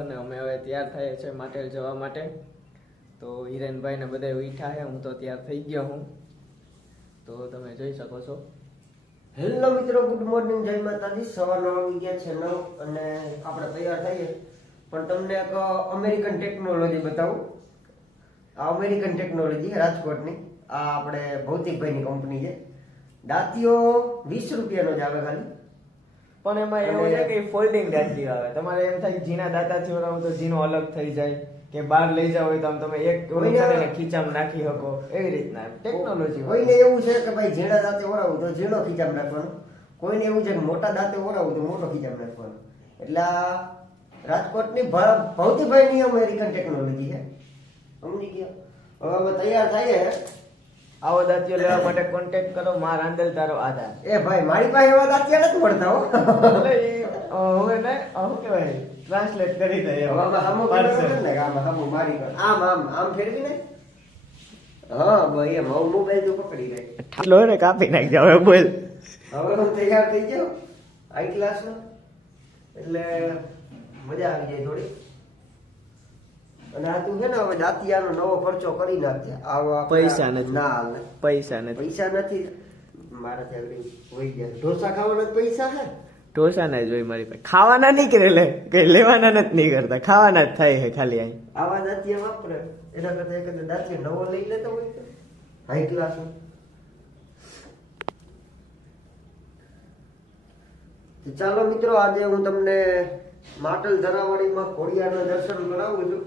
અને અમે હવે તૈયાર થઈએ છીએ માટેલ જવા માટે. તો હિરેનભાઈ ને બધા ઉઠ્યા છે, હું તો તૈયાર થઈ ગયો હું. તો તમે જોઈ શકો છો. હેલો મિત્રો, ગુડ મોર્નિંગ, જય માતાજી. સવારના વાગી ગયા છે 9 અને આપણે તૈયાર થઈએ. પણ તમને એક અમેરિકન ટેકનોલોજી બતાવું. આ અમેરિકન ટેકનોલોજી રાજકોટની, આ આપણે ભૌતિકભાઈની કંપની છે. દાંતીઓ 20 રૂપિયાનો જ આવે ખાલી. પણ એમાં એવું છે કે ફોલ્ડિંગ દાંતી આવે. તમારે એમ થાય ઝીણા દાંતાથી ઓરાવો તો ઝીણો અલગ થઈ જાય, કે બહાર લઈ જાવ હોય તો આમ તમે એક કરીને ખીચામાં નાખી શકો, એવી રીતના ટેકનોલોજી. કોઈને એવું છે કે ભાઈ ઝીણા દાંતે ઓરાવું તો ઝીણો ખીચામાં નાખવાનો, કોઈને એવું છે કે મોટા દાંતે ઓરાવું તો મોટો ખીચામાં નાખવાનો. એટલે આ રાજકોટની ભૌતિકભાઈની અમેરિકન ટેકનોલોજી છે. સમજી ગયા? હવે અમે તૈયાર થઈએ. આવો દાંતીઓ લેવા માટે કોન્ટેક્ટ કરો, માર આંદલ તારો આધાર. એ ભાઈ, મારી પાસે એવા દાંતિયા નથી મળતા હો. હવે ને શું કહેવાય, ટ્રાન્સલેટ કરી દઈએ. આમ મારી આમ આમ આમ ફેરવી ને. હા ભાઈ, એમ હું મોબાઈલ જો પકડી ગઈ. ઠાલો ને કાપી નાખજો હવે. બોલ. હવે હું તૈયાર થઈ ગયો હાઈ ક્લાસનો, એટલે મજા આવી જાય થોડી. અને આ તું છે ને હવે દાંતિયાનો નવો ખર્ચો કરી નાખ્યા. પૈસા નથી. ના હાલે, પૈસા નથી. પૈસા નથી મારાથી આગળ વહી ગયા. ઢોસા ખાવાના જ પૈસા હે. ઢોસા ના જોઈ મારી પાસે. ખાવાના નહીં કરે, લે કે લેવાના નથી નહીં કરતા, ખાવાના જ થાય છે ખાલી. અહીં આવા દાંતિયા વાપરે એના કરતા એક દાંતિયો નવો લઈ લેતો હોય તો હાઈ ક્લાસ. ચાલો મિત્રો, આજે હું તમને માટેલ ધરાવાડીમાં ઘોડિયાના દર્શન કરાવું છું.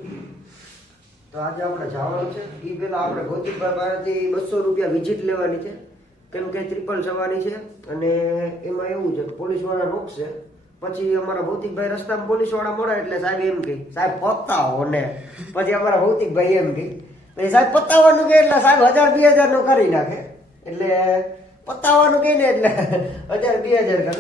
તો આજે આપણે જવાનું છે. એ પેલા આપણે ભૌતિકભાઈ પાસેથી 200 રૂપિયા વિઝિટ લેવાની છે, કેમ કે ટ્રિપલ જવાની છે. અને એમાં એવું છે કે પોલીસ વાળા રોકશે. પછી અમારા ભૌતિકભાઈ રસ્તામાં પોલીસ વાળા મળે એટલે સાહેબ એમ કહે, સાહેબ પતાવો ને. પછી અમારા ભૌતિકભાઈ એમ કહે, પછી સાહેબ પતાવવાનું કહે એટલે સાહેબ 1000-2000 નો કરી નાખે. એટલે પતાવવાનું કહે ને એટલે 1000-2000 કરે.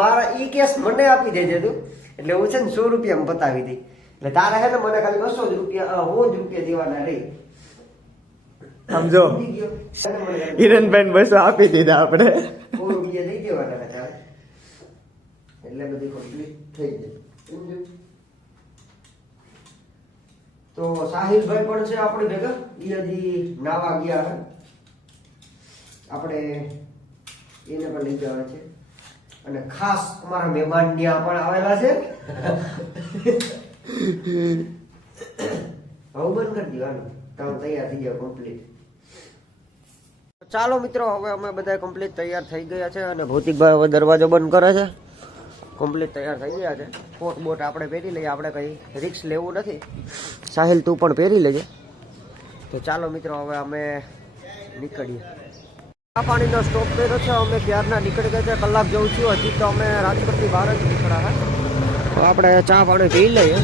મારા ઈ કેસ મને આપી દેજે તું, એટલે હું છે ને 100 રૂપિયામાં પતાવી દઈ. એટલે તારે છે ને મને ખાલી 200 રૂપિયા 100 દેવાના રહી. સમજો, હિરણબેન 200 આપી દીધા આપણે. 100 રૂપિયા દઈ દેવાના તારે, એટલે બધી કમ્પ્લીટ થઈ જાય. તો સાહિલભાઈ પણ છે આપણી ભેગા, એ હજી નાવા ગયા હે. આપણે એને પણ લઈ જવા છે. અને ખાસ અમારા મહેમાન ત્યાં પણ આવેલા છે. હવે બંધ કરી દેવાનું, તમે તૈયાર થઈ જાવ કમ્પ્લીટ. ચાલો મિત્રો, હવે અમે બધા કમ્પ્લીટ તૈયાર થઈ ગયા છે. અને ભૌતિકભાઈ હવે દરવાજો બંધ કરે છે. કમ્પ્લીટ તૈયાર થઈ ગયા છે. કોટ બોટ આપણે પહેરી લઈએ, આપણે કઈ રિક્સ લેવું નથી. સાહિલ તું પણ પહેરી લેજે. તો ચાલો મિત્રો, હવે અમે નીકળીએ. ચા પાણીનો સ્ટોપ કર્યો છે. અમે ક્યારના નીકળી ગયા છે, કલાક જવું છું. હજી તો અમે રાજકોટની બહાર જ નીકળ્યા છે. આપણે ચા પાણી પી લઈએ.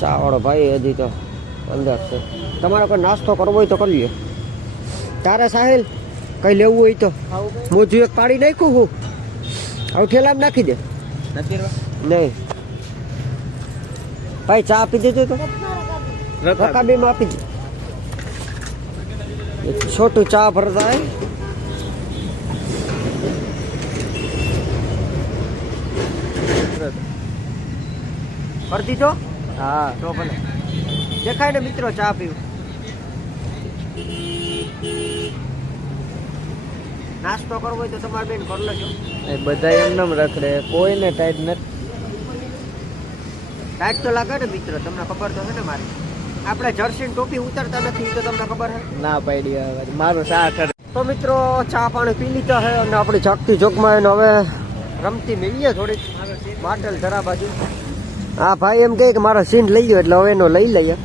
ચા વાળો ભાઈ હજી તો અંદર છે. તમારે કોઈ નાસ્તો કરવો હોય તો કરી લે. તારે સાહિલ કઈ લેવું હોય તો મોજું એક પાડી નાખ્યું હું, હવે ઠેલામાં નાખી દે. નહીં ભાઈ, ચા આપી દેજો તો રકાબીમાં આપી દે. છોટું ચા ભરતા હે. ભર દીધો? હા, તો ભલે દેખાય ને મિત્રો, ચા પીવું. નાસ્તો કરવો હોય તો તમારે બેન કરી લેજો. બધા એમને રખડે, કોઈને ટાઈટ નથી. ટાઈટ તો લાગે ને મિત્રો, તમને ખબર તો છે ને. મારી આપણે જર્સી ટોપી ઉતરતા નથી, તો તમને ખબર છે. ના પાડી મારું શા કરે. તો મિત્રો, ચા પાણી પી લીધા છે અને આપણી જાગતી જોગમાં એને હવે રમતી મળીએ થોડીક માટેલ ધરા બાજુ. હા ભાઈ એમ કહે કે મારો સીન લઈ ગયો, એટલે હવે એનો લઈ લઈએ.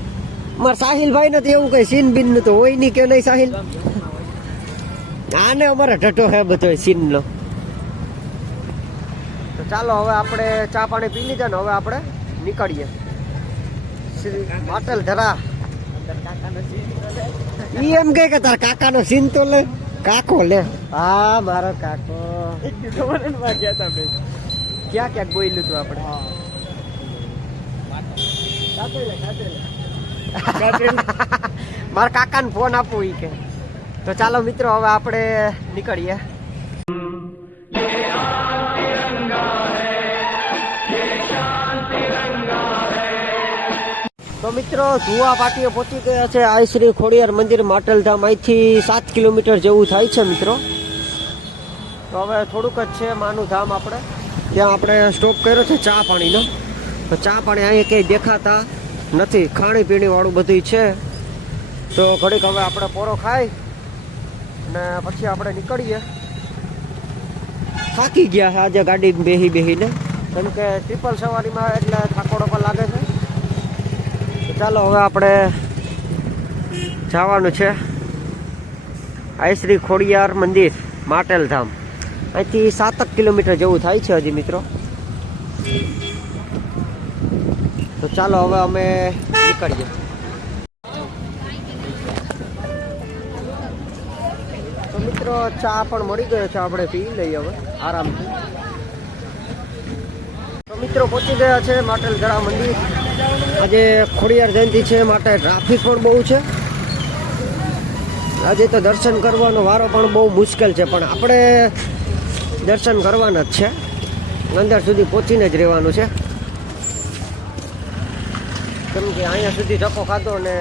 મારા સાહિલભાઈ નથી એવું કઈ સીન બિન તો હોય નહીં કે નહીં સાહિલ? આને અમારે ઢટો હે બધો સીન નો. તો ચાલો, હવે આપણે ચા પાણી પી લીધા ને હવે આપણે નીકળીએ માટેલ ધરા. ઈ એમ કે તાર કાકાનો સીન તો લે. કાકો લે. હા, મારો કાકો. ક્યાં ક્યાંક બોલ્યું તું આપણે. મારા કાકાને ફોન આપવું ઈ કે. તો ચાલો મિત્રો હવે આપણે નીકળીએ. તો મિત્રો ધુવા પાટીએ પહોંચી ગયા છે. આઈ શ્રી ખોડિયાર મંદિર માટલધામ અહીંથી 7 કિલોમીટર જેવું થાય છે મિત્રો. તો હવે થોડુંક જ છે માનું ધામ. આપણે ત્યાં આપણે સ્ટોપ કર્યો છે ચા પાણીનો. તો ચા પાણી અહીંયા કંઈ દેખાતા નથી, ખાણીપીણી વાળું બધું છે. તો ઘડીક હવે આપણે પોરો ખાઈ અને પછી આપણે નીકળીએ. થાકી ગયા છે આજે ગાડી બેહીને, કેમ કે ટ્રિપલ સવારીમાં એટલે થાકોડો પણ લાગે છે. તો ચાલો હવે આપણે જવાનું છે આઈ શ્રી ખોડિયાર મંદિર માટલધામ. અહીંથી 7 કિલોમીટર જેવું થાય છે હજી મિત્રો. તો ચાલો હવે અમે નીકળીએ. તો મિત્રો ચા પણ મળી ગયો છે, આપણે પી લઈએ હવે આરામથી. તો મિત્રો પહોંચી ગયા છે માટલધરા મંદિર. આજે ખોડિયાર જયંતિ છે માટે ટ્રાફિક પણ બહુ છે. આજે તો દર્શન કરવાનો વારો પણ બહુ મુશ્કેલ છે, પણ આપણે દર્શન કરવાના જ છે. અંદર સુધી પહોંચીને જ રહેવાનું છે, કેમ કે અહીંયા સુધી ધક્કો ખાધો ને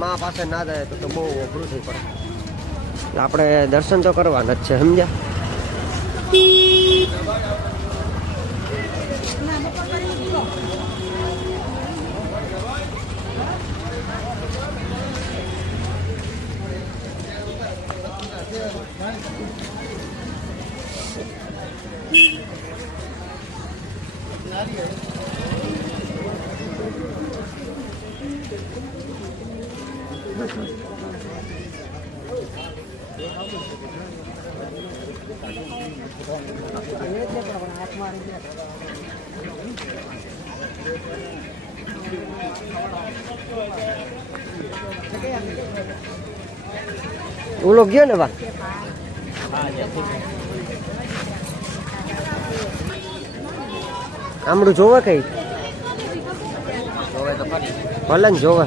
મા પાસે ના જાય તો બહુ અઘરું થઈ પડે. એટલે આપણે દર્શન તો કરવાના જ છે, સમજ્યા? ઓલો ગયો ને બા આમડું જોવે કઈ ભલે ને જોવે.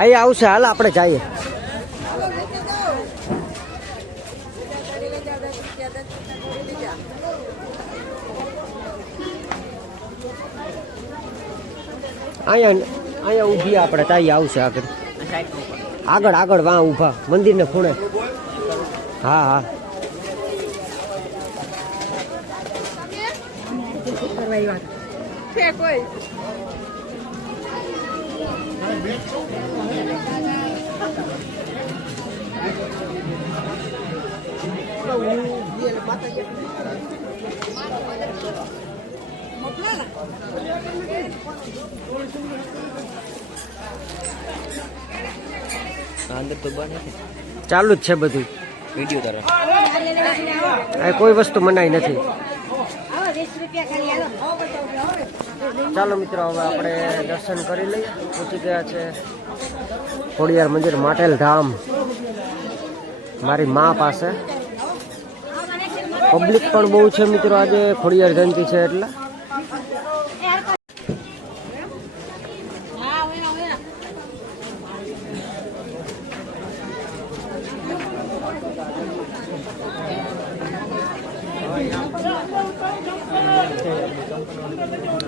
અહીં આવશે, હાલ આપણે જઈએ. અહીંયા ઊભી આપણે તાઈ આવશે આગળ આગળ વાં ઊભા મંદિરને ખૂણે. હા હા અંદર તો બને ચાલુ જ છે બધું વિડીયો તરફ. કોઈ વસ્તુ મનાઈ નથી. ચાલો મિત્રો હવે આપણે દર્શન કરી લઈએ. પહોંચી ગયા છે ખોડિયાર મંદિર માટલધામ મારી મા પાસે. પબ્લિક પણ બહુ છે મિત્રો, આજે ખોડિયાર જયંતિ છે એટલે.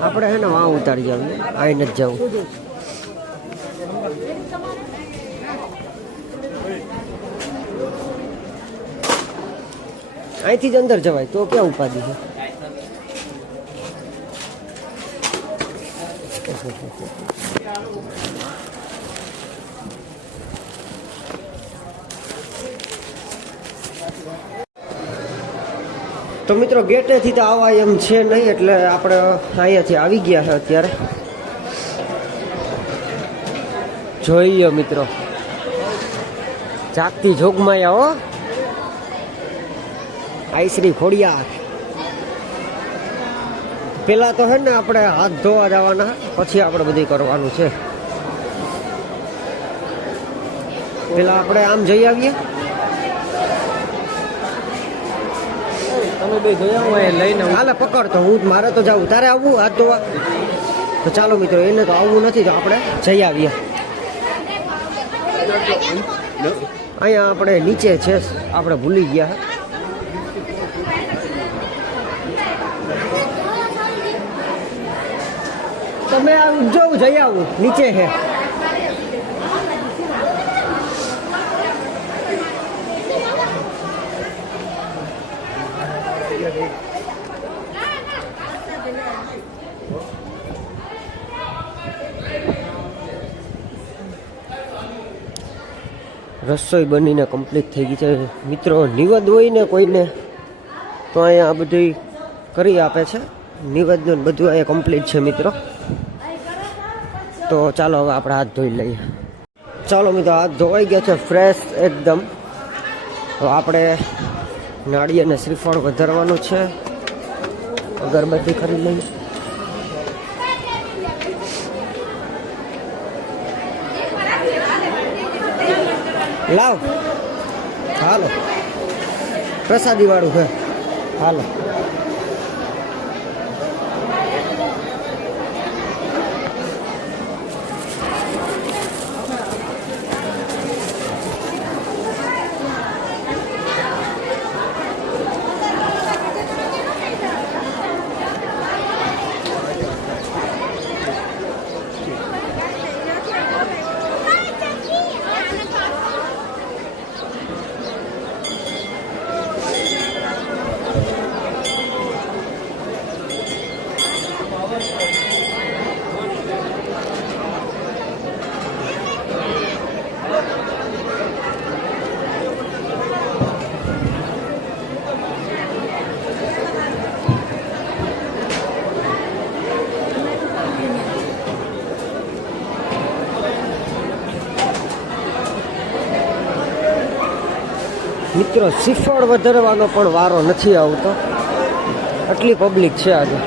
આપણે હે ને વાં ઉતારી આવીએ, આઈને જ જવું. અહીંથી જ અંદર જવાય તો ક્યાં ઉપાધિ છે. તો મિત્રો ગેટેથી તો આવાય એમ છે નહીં, એટલે આપણે અહીંયાથી આવી ગયા છે અત્યારે. જોઈએ મિત્રો જાગતી જોગમાયા હો આઈ શ્રી ખોડિયાર. પેલા તો હે ને આપણે હાથ ધોવા જવાના, પછી આપણે બધું કરવાનું છે. પેલા આપણે આમ જઈ આવીએ. તમે બે ગયા હું અહીંયા લઈને આવું. હાલે પકડ તો હું મારે તો જાવું. તારે આવવું હાથ ધોવા? તો ચાલો મિત્રો, એને તો આવવું નથી તો આપણે જઈ આવીએ. અહીંયા આપણે નીચે છે, આપણે ભૂલી ગયા. તમે જોવું જઈ આવું, નીચે છે. રસોઈ બનીને કમ્પ્લીટ થઈ ગઈ છે મિત્રો. નિવેદ હોય ને કોઈને તો અહીંયા આ બધું કરી આપે છે. નિવેદન બધું અહીંયા કમ્પ્લીટ છે મિત્રો. તો ચાલો હવે આપણે હાથ ધોઈ લઈએ. ચાલો મિત્રો, હાથ ધોવાઈ ગયા છે ફ્રેશ એકદમ. તો આપણે નાળિયેરને શ્રીફળ વધારવાનું છે. અગરબત્તી કરી લઈએ. લાવ, હાલો પ્રસાદી વાળું છે, હાલો. મિત્રો શ્રીફળ વધારવાનો પણ વારો નથી આવતો, આટલી પબ્લિક છે આજે.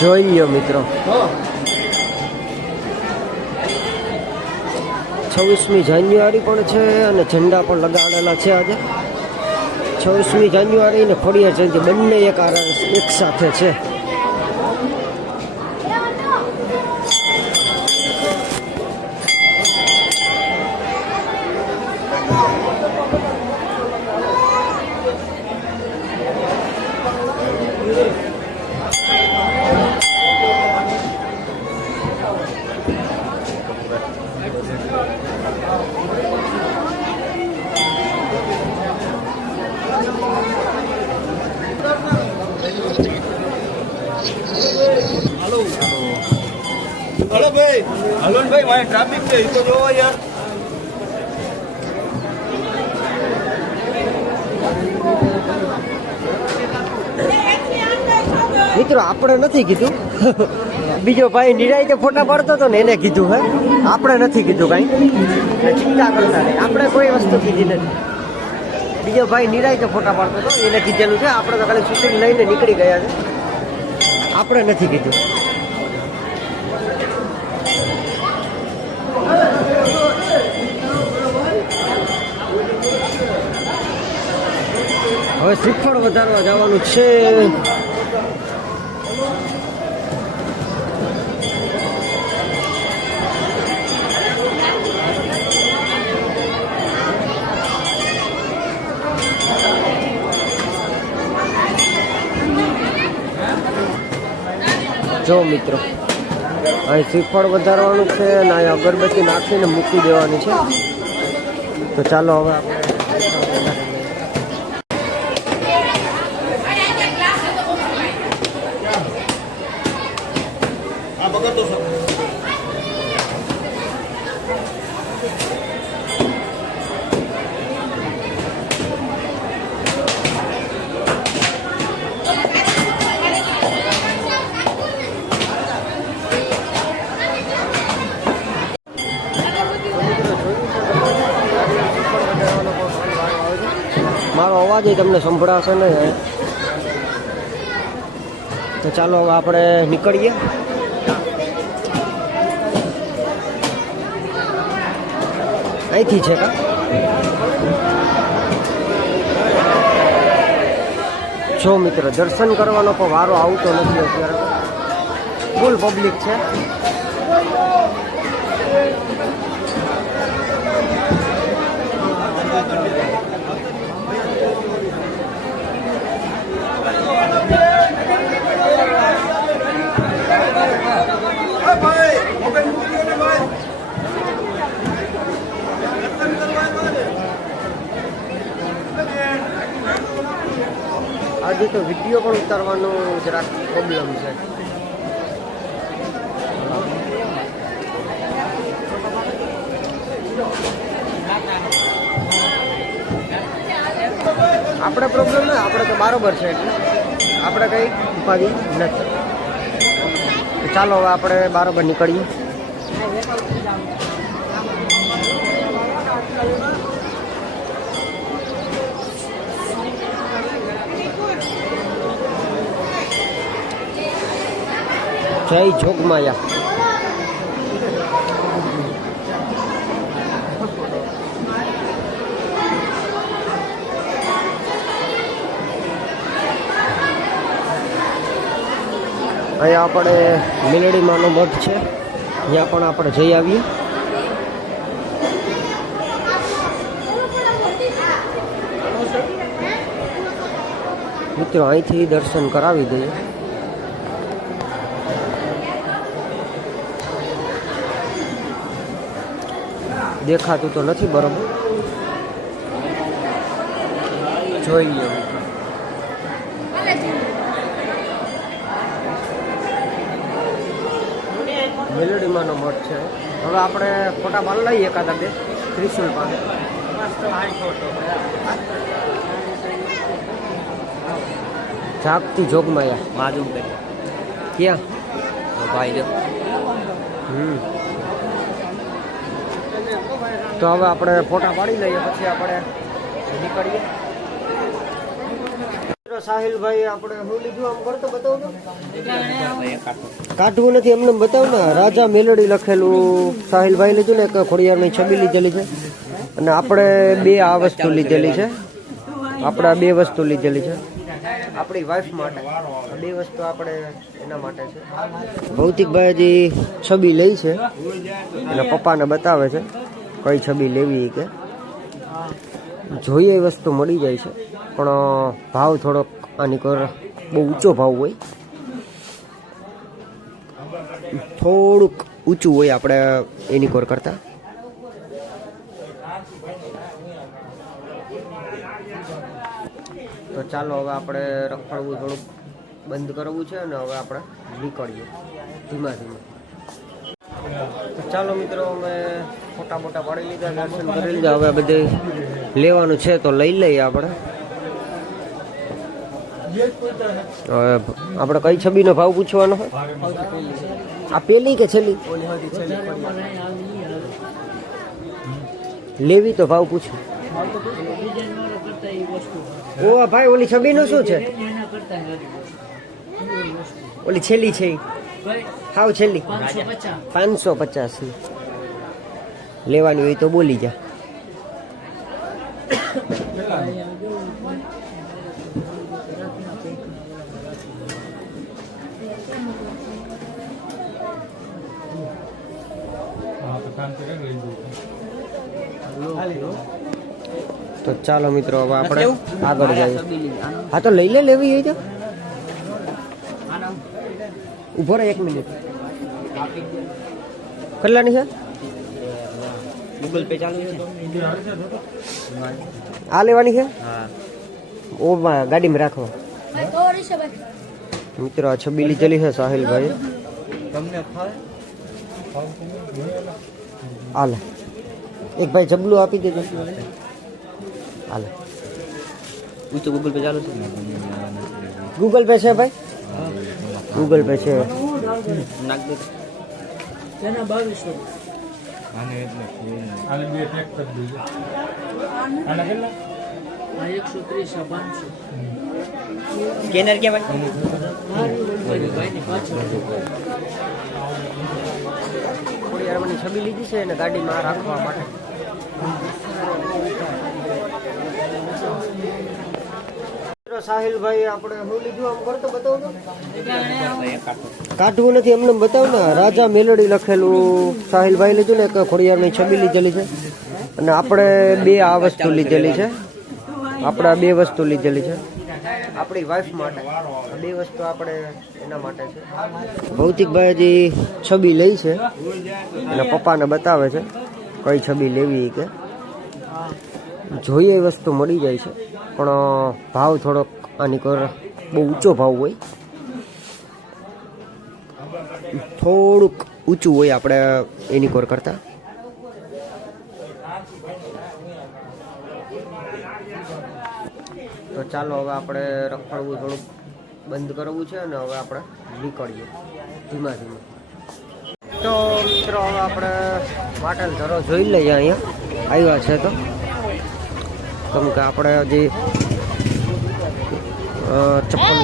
જોઈ લ્યો મિત્રો, 26મી જાન્યુઆરી પણ છે અને ઝંડા પણ લગાડેલા છે આજે. 26મી જાન્યુઆરી ને ખોડિયાર જયંતિ બંને એક સાથે છે. હલો ભાઈ, હલો ભાઈ, મારે ટ્રાફિક છે, એ તો જોવો યાર. મિત્રો આપણે નથી કીધું, બીજો ભાઈ નિરાયતે ફોટા પાડતો હતો ને એને કીધું. હે, આપણે નથી કીધું કાંઈ, ચિંતા કરતા નહીં. આપણે કોઈ વસ્તુ કીધી નથી. બીજો ભાઈ નિરાયતે ફોટા પાડતો હતો એને કીધેલું છે. આપણે તો ખાલી શૂટિંગ લઈને નીકળી ગયા છે, આપણે નથી કીધું. હવે શ્રીફળ વધારવા જવાનું છે. જો મિત્રો, અહીં શ્રીફળ વધારવાનું છે અને અહીં અગરબત્તી નાખીને મૂકી દેવાની છે. તો ચાલો હવે આપણે મારો અવાજ તમને સંભળાશે ને. તો ચાલો હવે આપણે નીકળીએ. અહીંથી છે કા જો મિત્ર દર્શન કરવાનો પણ વારો આવતો નથી અત્યારે. ફૂલ પબ્લિક છે. આજે તો વિડીયો પણ ઉતારવાનો જરાક પ્રોબ્લેમ છે. આપણે પ્રોબ્લેમ ને આપણે તો બરાબર છે એટલે આપણે કંઈ ઉપાધિ નથી. ચાલો હવે આપણે બરાબર નીકળીએ. જય જોગમાયા. અહીંયા આપણે મેલડીમાંનો મઠ છે, ત્યાં પણ આપણે જઈ આવીએ. મિત્રો અહીંથી દર્શન કરાવી દઈએ. દેખાતું તો નથી બરોબર, જોઈ લો. મેલડીમાંનો મઠ છે. હવે આપણે ફોટા પાડ લઈએ એકાદા બે ત્રિશુલ પાસે. જાગતી જોગમાયા માજુમ કરી ક્યાં ભાઈ જો. તો હવે આપણે ફોટા પાડી લઈએ પછી આપણે નીકળીએ. સાહિલભાઈ આપણે શું લીધું આમ કરતો બતાવો તો. કાઢવું નથી એમને બતાવ ને. રાજા મેલડી લખેલું સાહિલભાઈ લીધું ને, એક ખોડિયારની છબી લીધેલી છે. અને આપણે બે આ વસ્તુ લીધેલી છે. આપણે બે વસ્તુ લીધેલી છે આપણી વાઈફ માટે. બે વસ્તુ આપણે એના માટે છે. ભૌતિકભાઈ હજી છબી લઈ છે અને પપ્પાને બતાવે છે કઈ છબી લેવી કે. જોઈએ એ વસ્તુ મળી જાય છે પણ ભાવ થોડોક આની કર બહુ ઊંચો ભાવ હોય, થોડુંક ઊંચું હોય આપણે એની કોર કરતા. તો ચાલો હવે આપણે રખડવું થોડુંક બંધ કરવું છે અને હવે આપણે નીકળીએ ધીમા ધીમા. તો ચાલો મિત્રો અમે ફોટા મોટા પાડી લીધા, દર્શન કરી લીધા. હવે બધે લેવાનું છે તો લઈ લઈએ આપણે. હવે આપણે કઈ છબીનો ભાવ પૂછવાનો હોય? આ પેલી કે છેલ્લી લેવી? તો ભાવ પૂછો. ઓ ભાઈ ઓલી છબીનું શું છે? ઓલી છેલ્લી છે હાવ છેલ્લી 550 લેવાની હોય તો બોલી જા. તો ચાલો મિત્રો હવે આપણે આગળ જઈએ. હા તો લઈ લે, લેવી હોય તો ઉભો રહે 1 મિનિટ. કેટલાની છે? ગૂગલ પે ચાલુ છે. આ લેવાની છે? ઓ ગાડીમાં રાખો. મિત્રો આ છબી લીધેલી છે સાહિલભાઈ. હાલે એક ભાઈ જબલું આપી દેજો. હાલે તો ગૂગલ પે ચાલુ છે. ગૂગલ પે છે ભાઈ? ગૂગલ પે છે. નાખ દે. તેના 2200 આને એટલે આને બે ટેક કરી દીધું. આને કેટલા? આ 130 500 સ્કેનર કહેવાય. ખોડિયારની છબી લીધી છે અને ગાડીમાં રાખવા માટે. સાહિલભાઈ આપણે શું લીધું આમ કરતો બતાવો તો. કાઢવું નથી એમને બતાવ ને. રાજા મેલડી લખેલું સાહિલભાઈ લીધું ને એક ખોડિયારની છબી લીધેલી છે અને આપણે બે આ વસ્તુ લીધેલી છે. આપણે આ બે વસ્તુ લીધેલી છે આપણી વાઈફ માટે. આ બે વસ્તુ આપણે એના માટે છે. ભૌતિકભાઈ હજી છબી લઈ છે અને પપ્પાને બતાવે છે કઈ છબી લેવી કે જોઈએ એ વસ્તુ મળી જાય છે પણ ભાવ થોડોક આની કર બહુ ઊંચો ભાવ હોય, થોડુંક ઊંચું હોય આપણે એની કોર કરતા. તો ચાલો હવે આપણે રખડવું થોડુંક બંધ કરવું છે અને હવે આપણે નીકળીએ ધીમા ધીમા. તો મિત્રો હવે આપણે વાટલ ધરો જોઈ લઈએ અહીંયા આવ્યા છે તો, કેમ કે આપણે હજી ચપ્પલ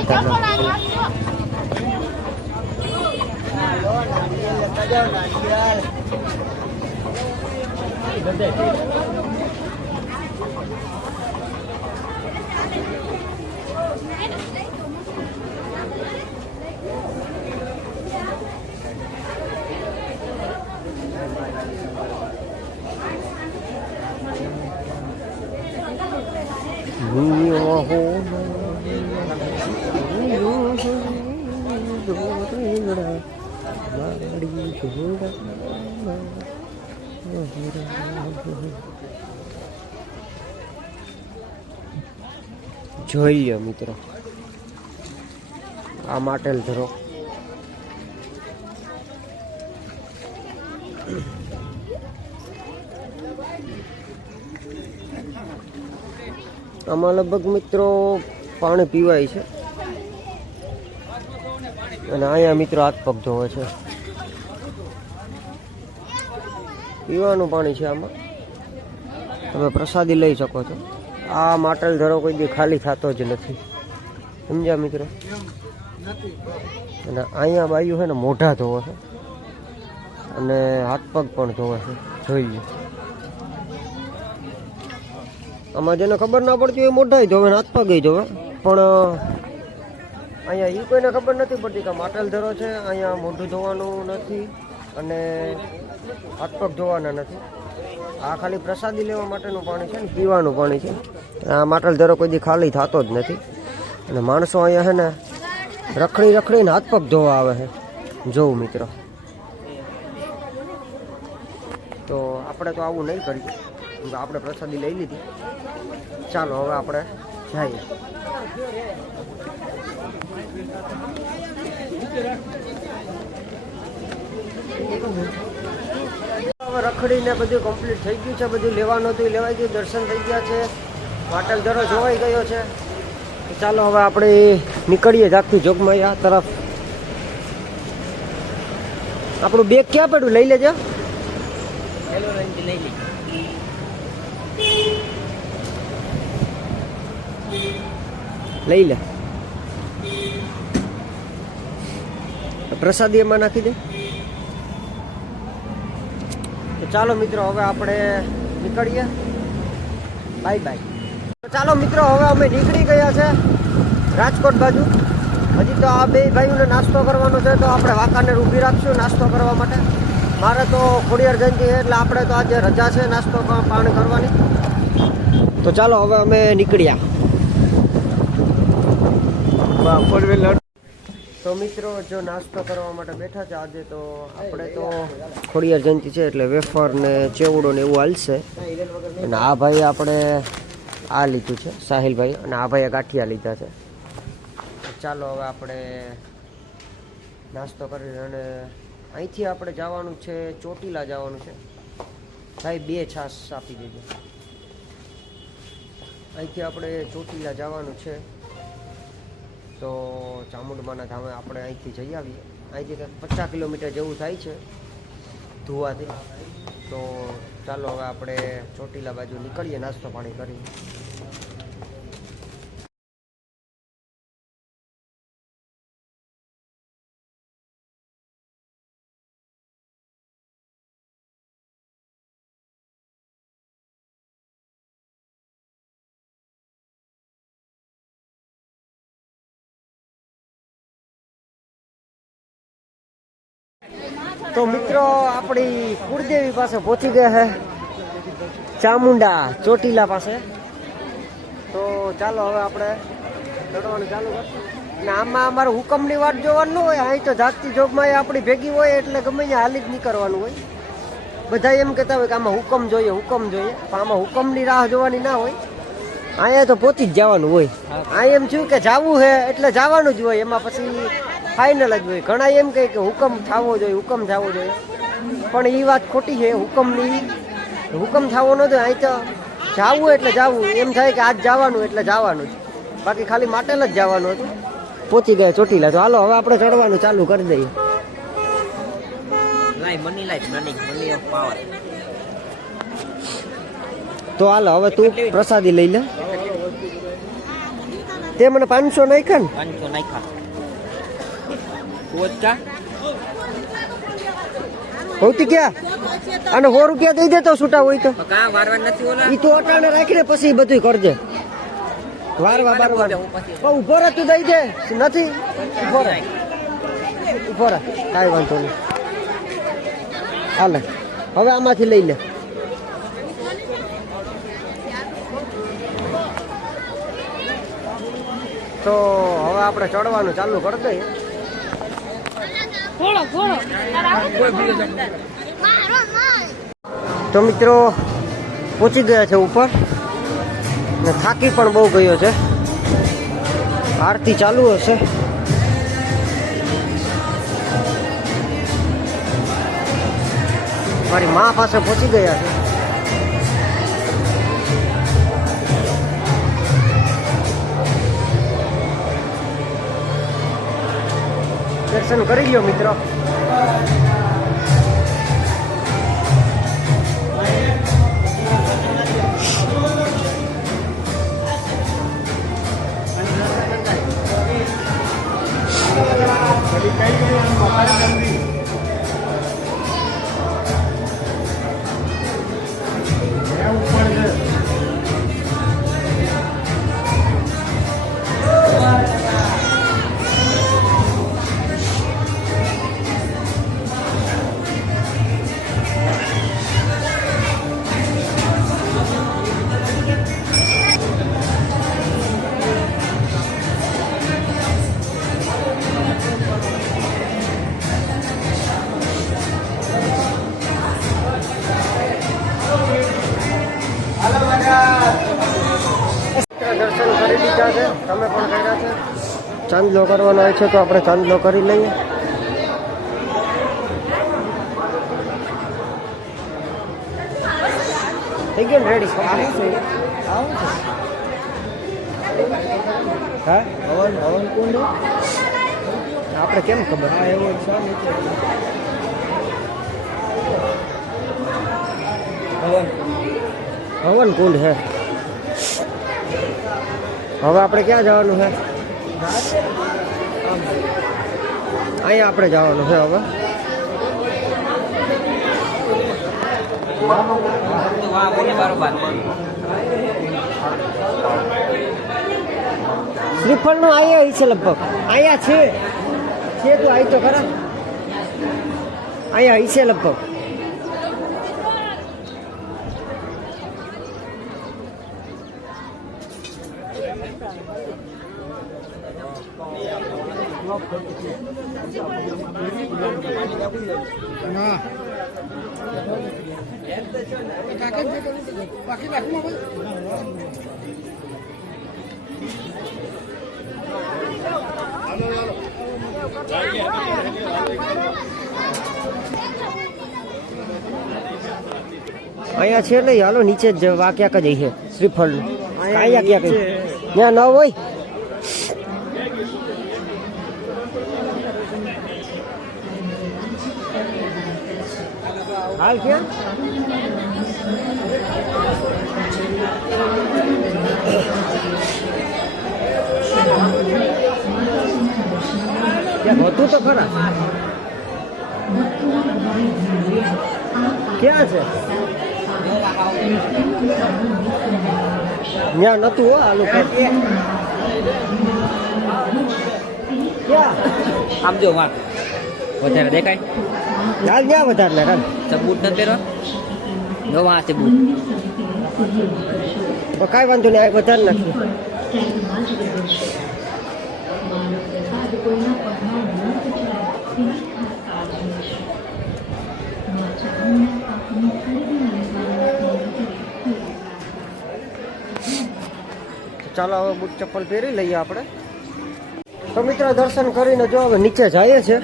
જોઈ લો મિત્રો આ માટેલ ધરો. આમાં લગભગ મિત્રો પાણી પીવાય છે અને અહીંયા મિત્રો હાથ પગ ધોવે છે. પીવાનું પાણી છે આમાં, તમે પ્રસાદી લઈ શકો છો. આ માટેલ ધરો કોઈ દી ખાલી થતો જ નથી, સમજ્યા મિત્રો. અને અહીંયા બાયું છે ને મોઢા ધોવે છે અને હાથ પગ પણ ધોવે છે. જોઈએ આમાં જેને ખબર ના પડતી હોય મોઢાય ધોવે ને હાથ પગ ધોવે, પણ અહીંયા એ કોઈને ખબર નથી પડતી કે માટેલ ધરો છે. અહીંયા મોઢું ધોવાનું નથી અને હાથ પગ ધોવાના નથી. આ ખાલી પ્રસાદી લેવા માટેનું પાણી છે ને પીવાનું પાણી છે. આ માટેલ ધરો કોઈ દી ખાલી થતો જ નથી અને માણસો અહીંયા છે ને રખડી રખડીને હાથ પગ ધોવા આવે છે. જોવું મિત્રો, તો આપણે તો આવું નહીં કરીએ, આપણે પ્રસાદી લઈ લીધી. ચાલો હવે આપણે જઈએ. હવે રખડીને બધું કમ્પ્લીટ થઈ ગયું છે, બધું લેવાનું હતું લેવાઈ ગયું, દર્શન થઈ ગયા છે, માટેલ ધરો જોવાઈ ગયો છે. ચાલો હવે આપણે નીકળીએ જાગતી જોગમાયા તરફ. આપણું બેગ ક્યાં પડ્યું? લઈ લેજો. લઈ લે. પ્રસાદી એમાં નાખી દે. તો ચાલો મિત્રો હવે આપણે નીકળીએ. Bye bye. તો ચાલો મિત્રો હવે અમે નીકળી ગયા છે રાજકોટ બાજુ. હજી તો આ બે ભાઈઓને નાસ્તો કરવાનો છે તો આપણે વાંકાનેર ઊભી રાખશું નાસ્તો કરવા માટે. મારે તો ખોડિયાર જયંતિ છે એટલે આપણે તો આજે રજા છે નાસ્તો પાણી કરવાની. તો ચાલો હવે અમે નીકળ્યા. તો મિત્રો જો નાસ્તો કરવા માટે બેઠા છે આજે. તો આપણે તો ખોડિયાર જયંતિ છે એટલે વેફર ને ચેવડો ને એવું હાલશે. અને આ ભાઈ આપણે આ લીધું છે સાહિલભાઈ, અને આ ભાઈએ ગાંઠિયા લીધા છે. ચાલો હવે આપણે નાસ્તો કરી અને અહીંથી આપણે જવાનું છે ચોટીલા જવાનું છે. ભાઈ 2 છાશ આપી દેજો. અહીંથી આપણે ચોટીલા જવાનું છે. તો ચામુંડમાના ધામે આપણે અહીંથી જઈ આવીએ. અહીંથી કંઈક 50 કિલોમીટર જેવું થાય છે ધુવાથી. તો ચાલો હવે આપણે ચોટીલા બાજુ નીકળીએ નાસ્તો પાણી કરી. તો મિત્રો આપણી કુળદેવી પાસે પહોંચી ગયા છે, ચામુંડા ચોટીલા પાસે. તો ચાલો હવે આપણે ચડવાનું ચાલુ કરીશું. અને આમાં અમારે હુકમની વાત જોવાનું ન હોય, અહીં તો જાગતી જોગમાં એ આપણી ભેગી હોય એટલે ગમે ત્યાં હાલી જ નીકળવાનું હોય. બધા એમ કહેતા હોય કે આમાં હુકમ જોઈએ હુકમ જોઈએ, પણ આમાં હુકમની રાહ જોવાની ના હોય. અહીંયા તો પહોંચી જ જવાનું હોય. આ એમ થયું કે જવું છે એટલે જવાનું જ હોય, એમાં પછી ફાઇનલ જ હોય. ઘણા એમ કહે કે હુકમ થવો જોઈએ હુકમ થવો જોઈએ, પણ એ વાત ખોટી છે. હુકમ થવો ન જોઈએ. અહીં તો જવું એટલે જવું, એમ થાય કે આજ જવાનું એટલે જવાનું જ, બાકી ખાલી માટેલ જ જવાનું હતું. પહોંચી ગયા ચોટીલા. તો હાલો હવે આપણે ચડવાનું ચાલુ કરી દઈએ. તો હાલો હવે તું પ્રસાદી લઈ લે. તે મને 500 નાખ્યા ને? 500 નાખ્યા. હોતી ક્યાં? અને 100 રૂપિયા દઈ દે તો છૂટા હોય તો. કા વારવા નથી ઓલા? ઈ તો અટાણે રાખીને પછી બધું કરજે. વારવા બારવા ઉભો રહે, તું દઈ દે. નથી ઉભો રહે, ઉભો રહે, કાંઈ વાંધો નહીં. હાલે હવે આમાંથી લઈ લે. તો હવે આપણે ચડવાનું ચાલુ કરી દઈએ. તો મિત્રો પહોંચી ગયા છે ઉપર, ને થાકી પણ બહુ ગયો છે. આરતી ચાલુ હશે. મારી મા પાસે પહોંચી ગયા છે. દર્શન કરી લ્યો મિત્રો. દર્શન કરી લીધા છે, તમે પણ કર્યા છે. ચાંદલો કરવાનો હોય છે તો આપણે ચાંદલો કરી લઈએ. થઈ ગયો ને રેડી? હા હવન કુંડ આપણે કેમ ખબર? હા એવો છે. હવન કુંડ છે. હવે આપણે ક્યાં જવાનું છે? અહીંયા આપણે જવાનું છે. હવે શ્રીફળ નું અહીંયા છે લગભગ. અહીંયા છે તું આવી તો ખરા. અહીંયા છે લગભગ. અહીંયા છે નહીં. હાલો નીચે જ આ ક્યાંક જ છે શ્રીફળ નું. અહીંયા ક્યાંક ત્યાં ન હોય. હાલ ક્યાં? ત્યાં હોતું તો ખરા. ક્યાં છે? ત્યાં નતું હો આલુ. ક્યાં? આમ જો વાત વધારે દેખાય. હાલ ન્યા વધારે ને હાલ તો બૂટ ન પહેરો નો વાંચે બૂટ તો કાંઈ વાંધો નહીં આ વધારે નાખીએ ચાલો હવે બૂટ ચપ્પલ પહેરી લઈએ આપણે તો મિત્રો દર્શન કરીને જો હવે નીચે જઈએ છે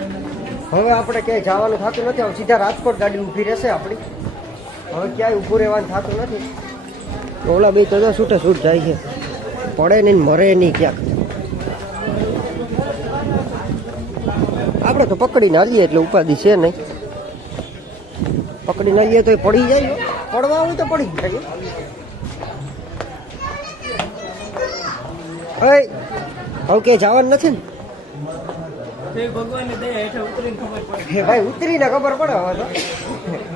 હવે આપણે ક્યાંય જવાનું થતું નથી હવે સીધા રાજકોટ ગાડી ઊભી રહેશે આપણી હવે ક્યાંય ઊભું રહેવાનું થતું નથી ઓલા બે તો છૂટે છૂટ જાય છે પડે નહીં ને મરે નહીં ક્યાંક આપણે તો પકડીને હાલીએ એટલે ઉપાધિ છે નહીં પકડીને હાલીએ તો પડી જાય પડવા હોય તો પડી જ જાય હવે ક્યાંય જવાનું નથી ને ભગવાનની દયા હેઠળ ઉતરીને ખબર પડે. હે ભાઈ ઉતરીને ખબર પડે હવે તો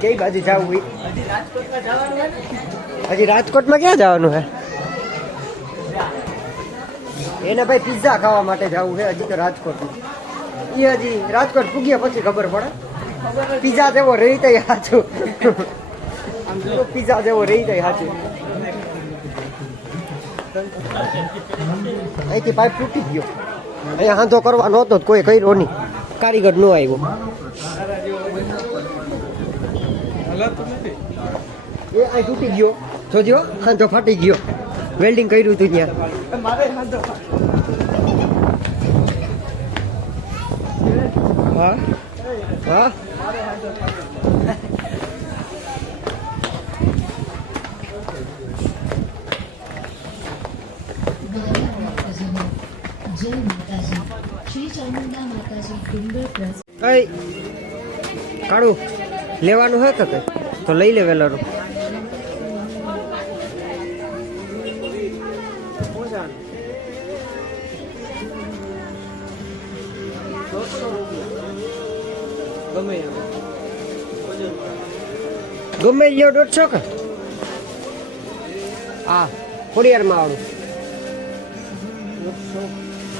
કઈ બાજુ જવું હોય હજી રાજકોટમાં જવાનું હોય ને? હજી રાજકોટમાં ક્યાં જવાનું હે એને ભાઈ પિઝા ખાવા માટે જવું છે હજી તો રાજકોટમાં એ હજી રાજકોટ પૂગ્યા પછી ખબર પડે પિઝા જેવો રહી તઈ સાચું પિઝા જેવો રહી તઈ સાચું અહીંથી પાઇપ તૂટી ગયો અહીંયા હાંધો કરવા નહોતો કોઈ કર્યો નહીં કારીગર નો આવ્યો એ અહીં તૂટી ગયો જોજો હાંધો ફાટી ગયો વેલ્ડિંગ કર્યું હતું ત્યાં મારે વાંધો. હા હા જય માતાજી શ્રી ચામુંડા માતાજી ડુંગર ટ્રસ્ટ કઈ કાળું લેવાનું હે કે કઈ તો લઈ લે વેલારું ગમે લ્યો 150 કે હા ખોડિયારમાં આવડું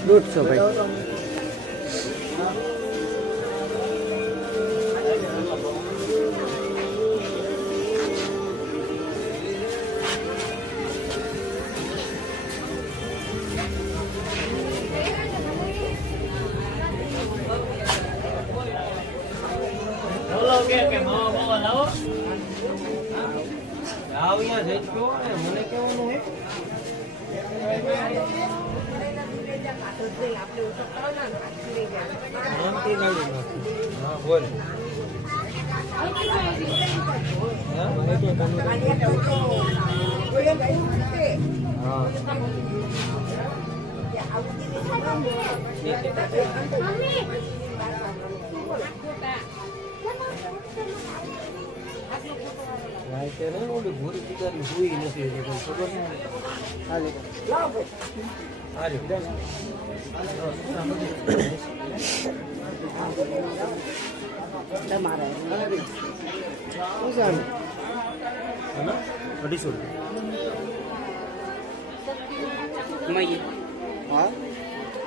150 ભાઈ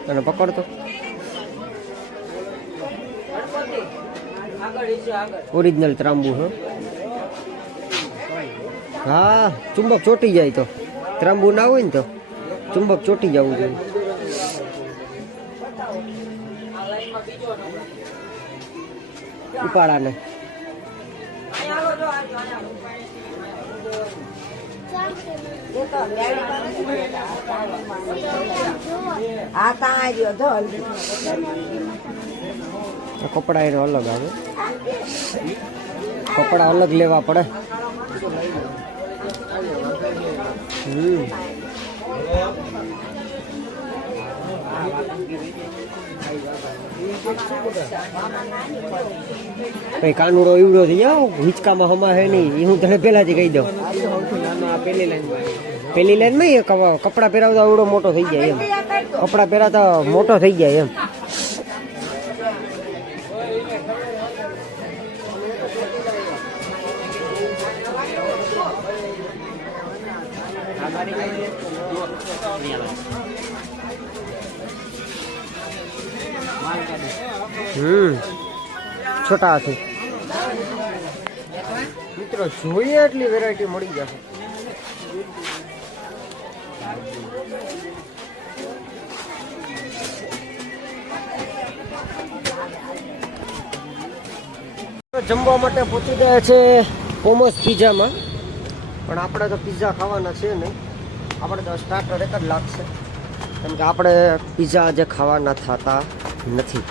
અને પકડતો ઓરિજિનલ ત્રાંબુ હા ચુંબક ચોટી જાય તો ત્રાંબુ ના હોય ને તો ચુંબક ચોટી જવું જોઈએ ઉપાડાને કપડા એનો અલગ આવે કપડા અલગ લેવા પડે કઈ કાનુડો ઈવડો થઈ જાવ હિંચકામાં હમા હે નહીં એ હું તને પેલાથી કહી દઉં પેલી લાઈન માં કપડા પહેરાવતા એવડો મોટો થઈ જાય એમ કપડા પહેરાતા મોટો થઈ જાય એમ छोटा हाथी મિત્રો જોઈએ એટલી વેરાયટી મળી જશે. જમવા માટે પહોંચી ગયા છે કોમોસ પિઝામાં, પણ આપણે તો પિઝા ખાવાના છે નહીં, આપણે તો સ્ટાર્ટર એક જ લાગશે, કેમ કે આપણે પિઝા આજે ખાવાના થતા નથી.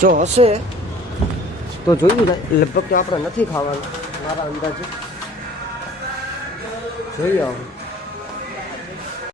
જો હશે તો જોયું જાય, લગભગ તો આપણે નથી ખાવાના મારા અંદાજે. જોઈએ આવું.